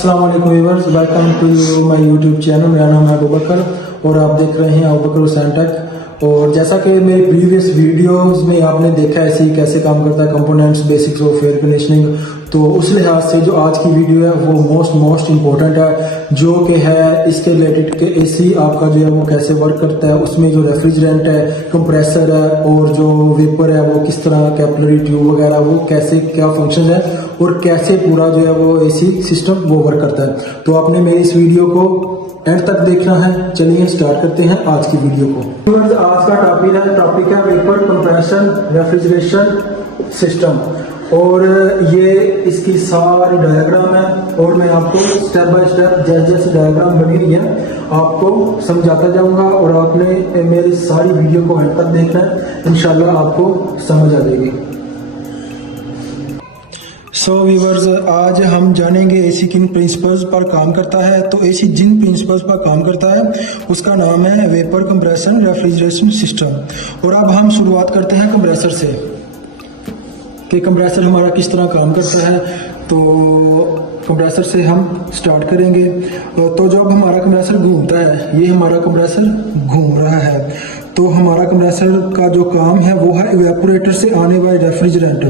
अस्सलाम वालेकुम viewers, welcome to my YouTube channel. मेरा नाम है अबूबकर और आप देख रहे हैं अबूबकर हुसैन टेक। और जैसा कि मेरे प्रीवियस वीडियोस में आपने देखा है ऐसे कैसे काम करता है components, basics of air conditioning, तो उस लिहाज से जो आज की वीडियो है वो मोस्ट इम्पोर्टेंट है, जो कि है इसके रिलेटेड कि एसी आपका जो है वो कैसे वर्क करता है, उसमें जो रेफ्रिजरेंट है, कंप्रेसर है और जो वेपर है वो किस तरह, कैपिलरी ट्यूब वगैरह वो कैसे क्या फंक्शन है और कैसे पूरा जो है वो एसी सिस्टम वो वर्क करता है। तो आपने मेरी इस वीडियो को एंड तक देखना है। चलिए स्टार्ट करते हैं आज की वीडियो को। आज का टॉपिक है वेपर कंप्रेशन रेफ्रिजरेशन सिस्टम, और ये इसकी सारी डायग्राम है और मैं आपको स्टेप बाय स्टेप जैसे जैसे डायग्राम बनी हुई है आपको समझाता जाऊंगा और आपने मेरी सारी वीडियो को एंड तक देखना है, इंशाल्लाह आपको समझ आ जाएगी। सो व्यूअर्स, आज हम जानेंगे एसी किन प्रिंसिपल्स पर काम करता है। तो एसी जिन प्रिंसिपल्स पर काम करता है उसका नाम है वेपर कंप्रेशन रेफ्रिजरेशन सिस्टम। और अब हम शुरुआत करते हैं कंप्रेसर से कि कंप्रेसर हमारा किस तरह काम करता है। तो कंप्रेसर से हम स्टार्ट करेंगे। तो जब हमारा कंप्रेसर घूमता है, ये हमारा कंप्रेसर घूम रहा है, तो हमारा कंप्रेसर का जो काम है वो है इवेपोरेटर से आने वाली रेफ्रिजरेंट,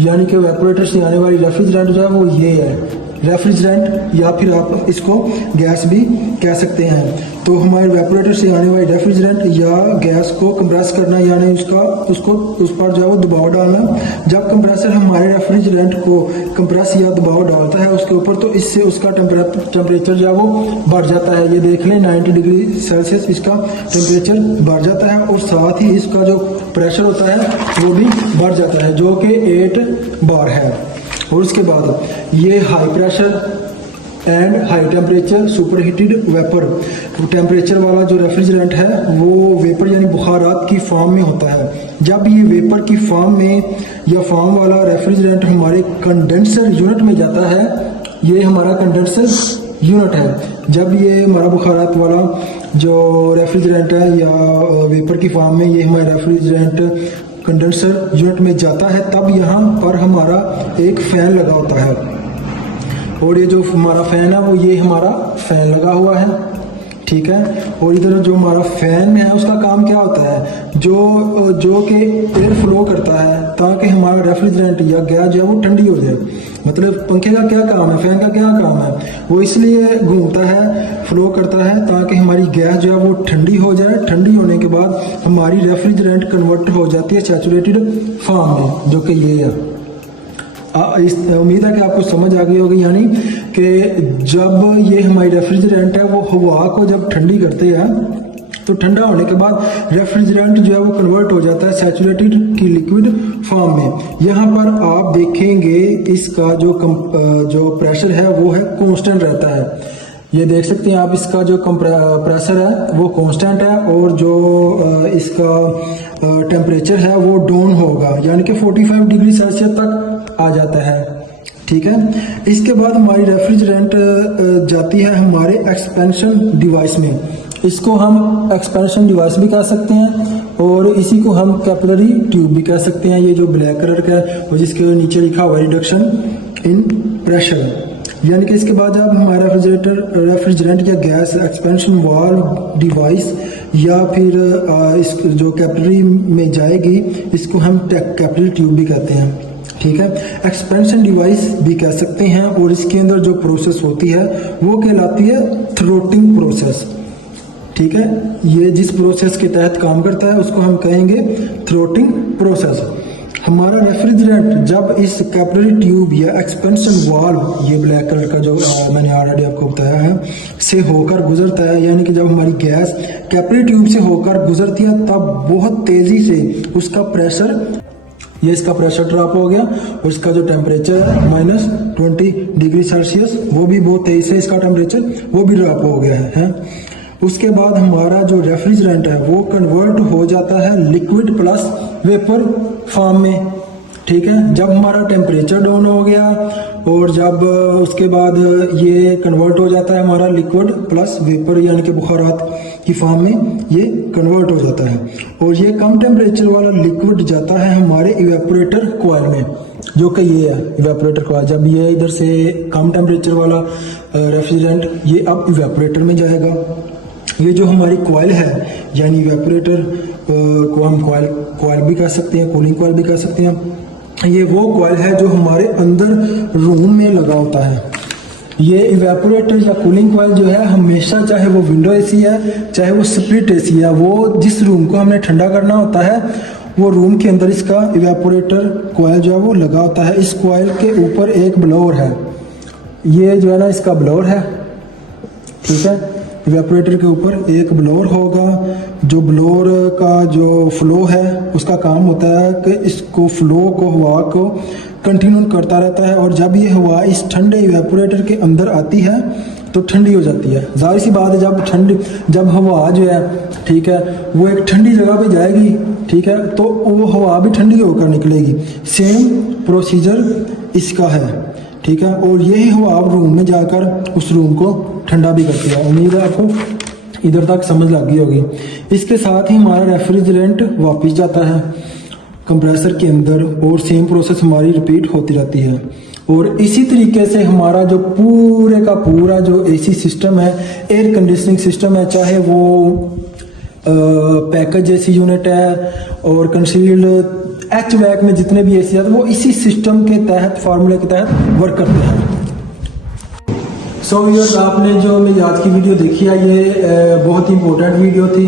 यानी कि इवेपोरेटर से आने वाली रेफ्रिजरेंट जो है वो ये है रेफ्रिजरेंट, या फिर आप इसको गैस भी कह सकते हैं। तो हमारे इवेपोरेटर से आने वाली रेफ्रिजरेंट या गैस को कंप्रेस करना, यानी उस पर जो है वो दबाव डालना। जब कंप्रेसर हमारे रेफ्रिजरेंट को कंप्रेस या दबाव डालता है उसके ऊपर, तो इससे उसका टेम्परेचर जो है वो बढ़ जाता है। ये देख लें 90 डिग्री सेल्सियस इसका टेम्परेचर बढ़ जाता है और साथ ही इसका जो प्रेशर होता है वो भी बढ़ जाता है, जो कि 8 बार है। और उसके बाद ये high pressure and high temperature super heated vapour temperature वाला जो रेफ्रिजरेंट है वो वेपर यानी बुखारात की फॉर्म में होता है। जब ये वेपर की फॉर्म में या फॉर्म वाला रेफ्रिजरेंट हमारे कंडेंसर यूनिट में जाता है, ये हमारा कंडेंसर यूनिट है। जब ये हमारा बुखारात वाला जो रेफ्रिजरेंट है या वेपर की फॉर्म में ये हमारा रेफ्रिजरेंट कंडेंसर यूनिट में जाता है, तब यहाँ पर हमारा एक फैन लगा होता है। और ये जो हमारा फैन है वो ये हमारा फैन लगा हुआ है, ठीक है। और इधर जो हमारा फैन है उसका काम क्या होता है, जो कि एयर फ्लो करता है ताकि हमारा रेफ्रिजरेंट या गैस जो है वो ठंडी हो जाए। मतलब पंखे का क्या काम है, फैन का क्या काम है, वो इसलिए घूमता है, फ्लो करता है ताकि हमारी गैस जो है वो ठंडी हो जाए। ठंडी होने के बाद हमारी रेफ्रिजरेंट कन्वर्ट हो जाती है सैचुरेटेड फॉर्म में, जो कि ये है। उम्मीद है कि आपको समझ आ गई होगी, यानी कि जब ये हमारी रेफ्रिजरेंट है वो हवा को जब ठंडी करते हैं तो ठंडा होने के बाद रेफ्रिजरेंट जो है वो कन्वर्ट हो जाता है सैचुरेटेड की लिक्विड फॉर्म में। यहाँ पर आप देखेंगे इसका जो प्रेशर है वो है कांस्टेंट रहता है। ये देख सकते हैं आप, इसका जो प्रेशर है वो कांस्टेंट है और जो इसका टेम्परेचर है वो डाउन होगा, यानी कि 45 डिग्री सेल्सियस तक आ जाता है, ठीक है। इसके बाद हमारी रेफ्रिजरेंट जाती है हमारे एक्सपेंशन डिवाइस में। इसको हम एक्सपेंशन डिवाइस भी कह सकते हैं और इसी को हम कैपिलरी ट्यूब भी कह सकते हैं। ये जो ब्लैक कलर का है और जिसके नीचे लिखा हुआ रिडक्शन इन प्रेशर, यानी कि इसके बाद जब हमारा रेफ्रिजरेंट या गैस एक्सपेंशन वाल्व डिवाइस या फिर इस जो कैपिलरी में जाएगी, इसको हम कैपिलरी ट्यूब भी कहते हैं, ठीक है। एक्सपेंशन डिवाइस भी कह सकते हैं और इसके अंदर जो प्रोसेस होती है वो कहलाती है थ्रोटिंग प्रोसेस, ठीक है। ये जिस प्रोसेस के तहत काम करता है उसको हम कहेंगे थ्रोटिंग प्रोसेस। हमारा रेफ्रिजरेंट जब इस कैपिलरी ट्यूब या एक्सपेंशन वाल्व, ये ब्लैक कलर का जो मैंने ऑलरेडी आपको बताया है, से होकर गुजरता है, यानी कि जब हमारी गैस कैपिलरी ट्यूब से होकर गुजरती है तब बहुत तेजी से उसका प्रेशर, ये इसका प्रेशर ड्रॉप हो गया और इसका जो टेम्परेचर है -20 डिग्री सेल्सियस, वो भी बहुत तेजी से इसका टेम्परेचर वो भी ड्रॉप हो गया है। उसके बाद हमारा जो रेफ्रिजरेंट है वो कन्वर्ट हो जाता है लिक्विड प्लस वेपर फॉर्म में, ठीक है। जब हमारा टेम्परेचर डाउन हो गया और जब उसके बाद ये कन्वर्ट हो जाता है हमारा लिक्विड प्लस वेपर, यानी कि बुखारात की फॉर्म में ये कन्वर्ट हो जाता है और ये कम टेम्परेचर वाला लिक्विड जाता है हमारे इवेपोरेटर कॉइल में। जो कि ये है इवेपोरेटर कॉइल। जब ये इधर से कम टेम्परेचर वाला रेफ्रिजरेंट ये अब इवेपोरेटर में जाएगा। ये जो हमारी कॉइल है यानी इवेपोरेटर को हम कॉइल भी कह सकते हैं, कूलिंग कॉइल भी कह सकते हैं। ये वो कॉइल है जो हमारे अंदर रूम में लगा होता है। ये इवेपोरेटर या कूलिंग कॉइल जो है हमेशा, चाहे वो विंडो एसी है चाहे वो स्प्लिट एसी है, वो जिस रूम को हमने ठंडा करना होता है वो रूम के अंदर इसका इवेपोरेटर कॉइल जो है वो लगा होता है। इस कॉइल के ऊपर एक ब्लोअर है, ये जो है ना इसका ब्लोअर है, ठीक है। इवेपोरेटर के ऊपर एक ब्लोअर होगा, जो ब्लोअर का जो फ्लो है उसका काम होता है कि इसको फ्लो को, हवा को कंटिन्यू करता रहता है, और जब ये हवा इस ठंडे इवेपोरेटर के अंदर आती है तो ठंडी हो जाती है। जाहिर सी बात है जब हवा जो है, ठीक है, वो एक ठंडी जगह पे जाएगी, ठीक है, तो वो हवा भी ठंडी होकर निकलेगी। सेम प्रोसीजर इसका है, ठीक है। और यही हवा रूम में जाकर उस रूम को ठंडा भी करती है। उम्मीद है आपको इधर तक समझ लग गई होगी। इसके साथ ही हमारा रेफ्रिजरेंट वापस जाता है कंप्रेसर के अंदर और सेम प्रोसेस हमारी रिपीट होती रहती है। और इसी तरीके से हमारा जो पूरे का पूरा जो एसी सिस्टम है, एयर कंडीशनिंग सिस्टम है, चाहे वो पैकेज एसी यूनिट है और कंसील्ड HVAC में जितने भी एसी आते हैं वो इसी सिस्टम के तहत, फार्मूले के तहत वर्क करते हैं। सो व्यूअर्स, आपने जो मेरी आज की वीडियो देखी है ये बहुत ही इंपॉर्टेंट वीडियो थी।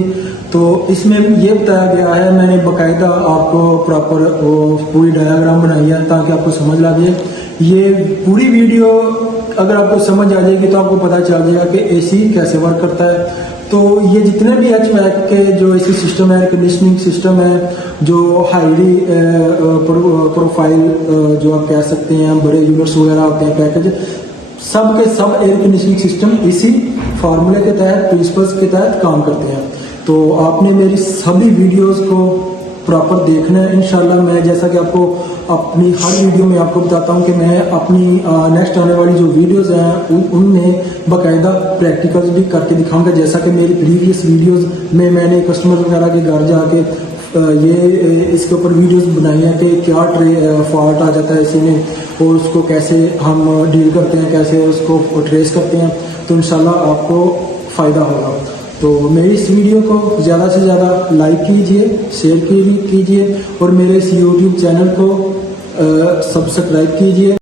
तो इसमें ये बताया गया है, मैंने बाकायदा आपको प्रॉपर पूरी डायग्राम बनाई है ताकि आपको समझ लग जाए। ये पूरी वीडियो अगर आपको समझ आ जाएगी तो आपको पता चल जाएगा कि एसी कैसे वर्क करता है। तो ये जितने भी HVAC के जो एसी सिस्टम है, एयर कंडीशनिंग सिस्टम है, जो हाईली प्रोफाइल जो आप कह सकते हैं, बड़े यूनिट्स वगैरह होते हैं, पैकेज, सब के सब एयर कंडीशनिंग सिस्टम इसी फार्मूले के तहत, प्रिंसिपल्स के तहत काम करते हैं। तो आपने मेरी सभी वीडियोस को प्रॉपर देखना है। इंशाल्लाह मैं जैसा कि आपको अपनी हर वीडियो में आपको बताता हूं कि मैं अपनी नेक्स्ट आने वाली जो वीडियोस हैं उनमें बाकायदा प्रैक्टिकल्स भी करके दिखाऊंगा। जैसा कि मेरी प्रीवियस वीडियोस में मैंने कस्टमर वगैरह के घर जाके ये इसके ऊपर वीडियोस बनाई हैं कि क्या फॉल्ट आ जाता है इसी में और उसको कैसे हम डील करते हैं, कैसे उसको ट्रेस करते हैं। तो इंशाल्लाह आपको फ़ायदा होगा। तो मेरी इस वीडियो को ज़्यादा से ज़्यादा लाइक कीजिए, शेयर कीजिए और मेरे इस YouTube चैनल को सब्सक्राइब कीजिए।